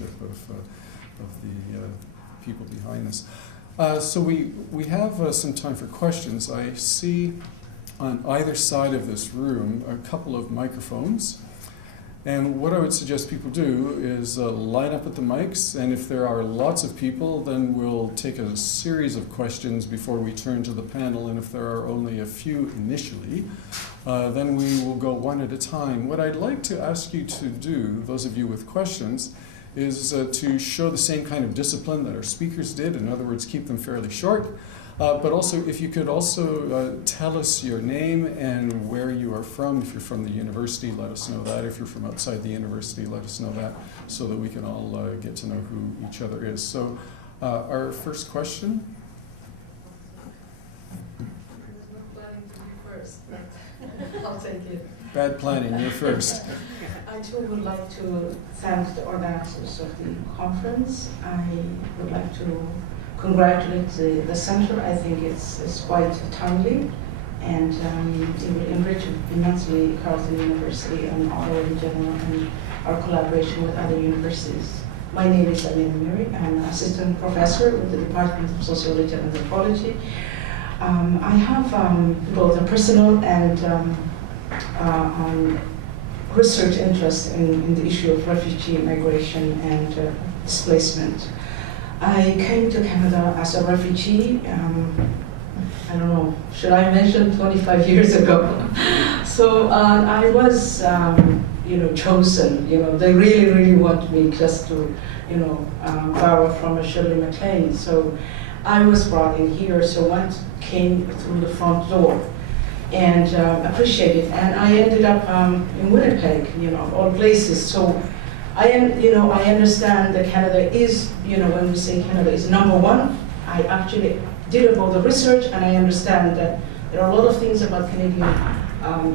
leadership of the people behind this. So we have some time for questions. I see on either side of this room a couple of microphones. And what I would suggest people do is line up at the mics, and if there are lots of people, then we'll take a series of questions before we turn to the panel, and if there are only a few initially, then we will go one at a time. What I'd like to ask you to do, those of you with questions, is to show the same kind of discipline that our speakers did. In other words, keep them fairly short. But also, if you could also tell us your name and where you are from. If you're from the university, let us know that. If you're from outside the university, let us know that, so that we can all get to know who each other is. So our first question. I was not planning to be first, but I'll take it. Bad planning, you're first. I too would like to thank the organizers of the conference. I would like to congratulate the center. I think it's quite timely, and it will enrich immensely Carleton University and Ottawa in general, and our collaboration with other universities. My name is Amina Miri. I'm an assistant professor with the Department of Sociology and Anthropology. I have both a personal and research interest in the issue of refugee migration and displacement. I came to Canada as a refugee, I don't know, should I mention 25 years ago? So I was, chosen, they really, really want me just to, borrow from a Shirley MacLaine. So I was brought in here, so one came through the front door and appreciated. And I ended up in Winnipeg, of all places. So I understand that Canada is, when we say Canada is number one, I actually did about the research, and I understand that there are a lot of things about Canadian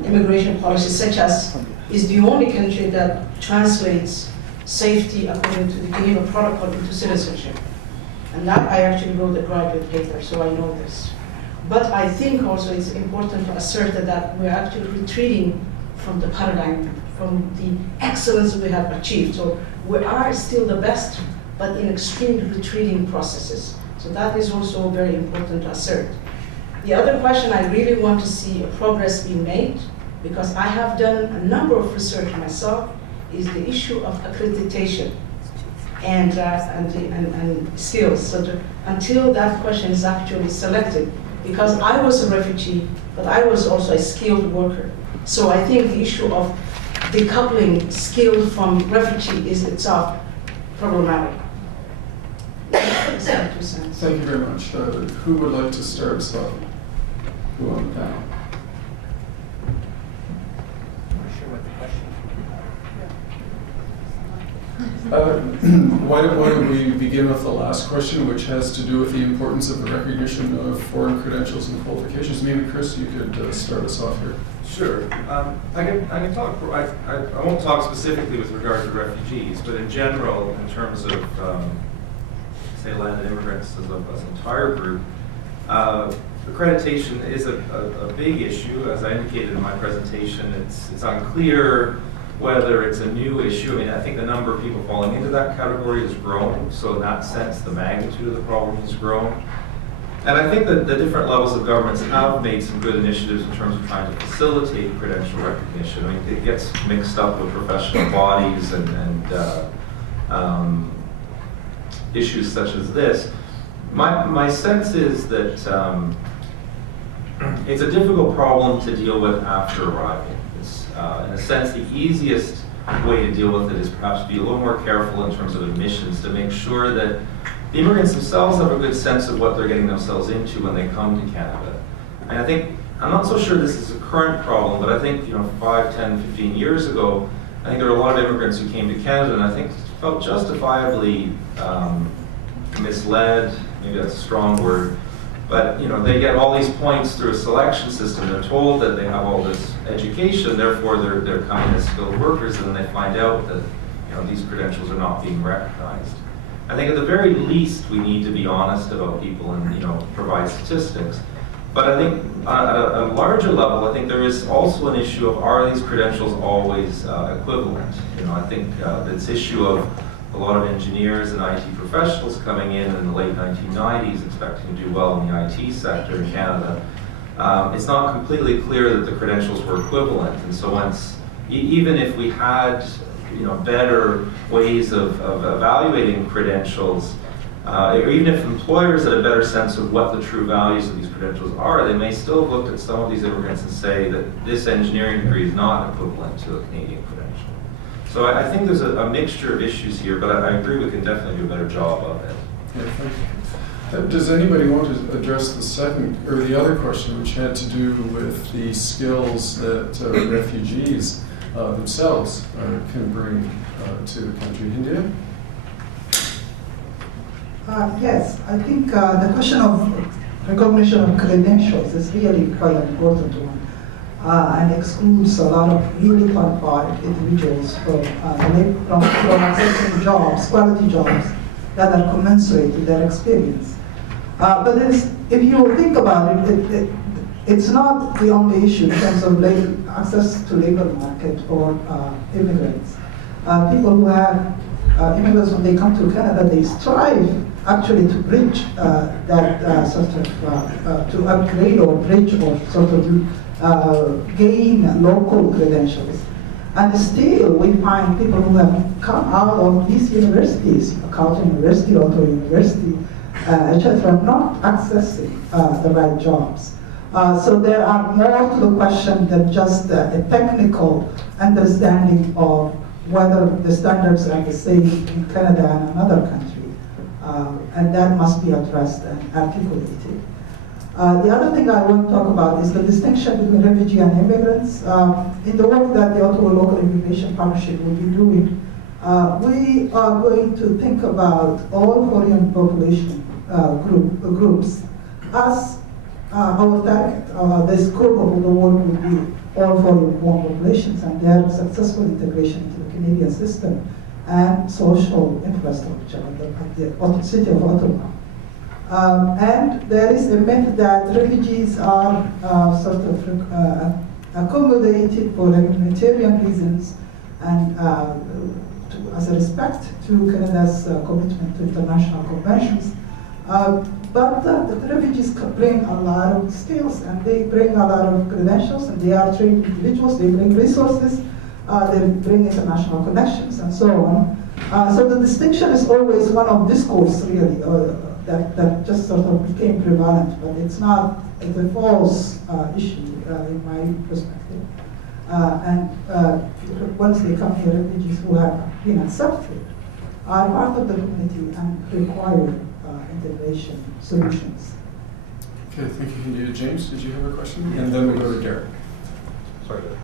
immigration policy, such as is the only country that translates safety according to the Geneva Protocol into citizenship. And that I actually wrote a graduate paper, so I know this. But I think also it's important to assert that we're actually retreating from the paradigm, from the excellence we have achieved. So we are still the best, but in extreme retreating processes. So that is also very important to assert. The other question, I really want to see a progress being made, because I have done a number of research myself, is the issue of accreditation and skills. So until that question is actually selected, because I was a refugee, but I was also a skilled worker. So I think the issue of decoupling skilled from refugee is itself problematic. Thank you very much. Who would like to start us off? Who on the panel? Why don't we begin with the last question, which has to do with the importance of the recognition of foreign credentials and qualifications. Maybe Chris, you could start us off here. Sure. I can talk. I won't talk specifically with regard to refugees, but in general, in terms of say landed immigrants as an entire group, accreditation is a big issue. As I indicated in my presentation, it's unclear whether it's a new issue. I mean, I think the number of people falling into that category is growing, so in that sense, the magnitude of the problem has grown. And I think that the different levels of governments have made some good initiatives in terms of trying to facilitate credential recognition. I mean, it gets mixed up with professional bodies and issues such as this. My sense is that it's a difficult problem to deal with after arriving. In a sense, the easiest way to deal with it is perhaps be a little more careful in terms of admissions to make sure that the immigrants themselves have a good sense of what they're getting themselves into when they come to Canada. And I think, I'm not so sure this is a current problem, but I think 5, 10, 15 years ago, I think there were a lot of immigrants who came to Canada and I think felt justifiably misled, maybe that's a strong word, but they get all these points through a selection system. They're told that they have all this education, therefore they're coming as skilled workers, and then they find out that these credentials are not being recognized. I think at the very least we need to be honest about people and provide statistics. But I think at a larger level, I think there is also an issue of, are these credentials always equivalent? I think this issue of a lot of engineers and IT professionals coming in the late 1990s expecting to do well in the IT sector in Canada, it's not completely clear that the credentials were equivalent. And so once, even if we had better ways of evaluating credentials, or even if employers had a better sense of what the true values of these credentials are, they may still have looked at some of these immigrants and say that this engineering degree is not equivalent to a Canadian credential. So I think there's a mixture of issues here, but I agree we can definitely do a better job of it. Yeah, thank you. Does anybody want to address the second or the other question, which had to do with the skills that refugees themselves can bring to the country? India? Yes, I think the question of recognition of credentials is really quite an important one, and excludes a lot of really qualified individuals from accessing jobs, quality jobs that are commensurate with their experience. But if you think about it, it's not the only issue in terms of access to labor market for immigrants. People who have immigrants, when they come to Canada, they strive actually to bridge that sort of, to upgrade or bridge or sort of gain local credentials. And still we find people who have come out of these universities, Carleton University, Ottawa University, etc., not accessing the right jobs. So there are more to the question than just a technical understanding of whether the standards are the same in Canada and another country. And that must be addressed and articulated. The other thing I want to talk about is the distinction between refugee and immigrants. In the work that the Ottawa Local Immigration Partnership will be doing, we are going to think about all foreign population groups as our target. The scope of the work will be all foreign populations and their successful integration into the Canadian system and social infrastructure at the city of Ottawa. And there is a myth that refugees are sort of accommodated for humanitarian reasons and as a respect to Canada's commitment to international conventions. But the refugees bring a lot of skills and they bring a lot of credentials and they are trained individuals, they bring resources, they bring international connections and so on. So the distinction is always one of discourse really, that just sort of became prevalent, but it's not, it's a false issue in my perspective. And once they come here, refugees who have been accepted are part of the community and require integration solutions. Okay, thank you, India. James, did you have a question? And then we'll go to Derek. Sorry.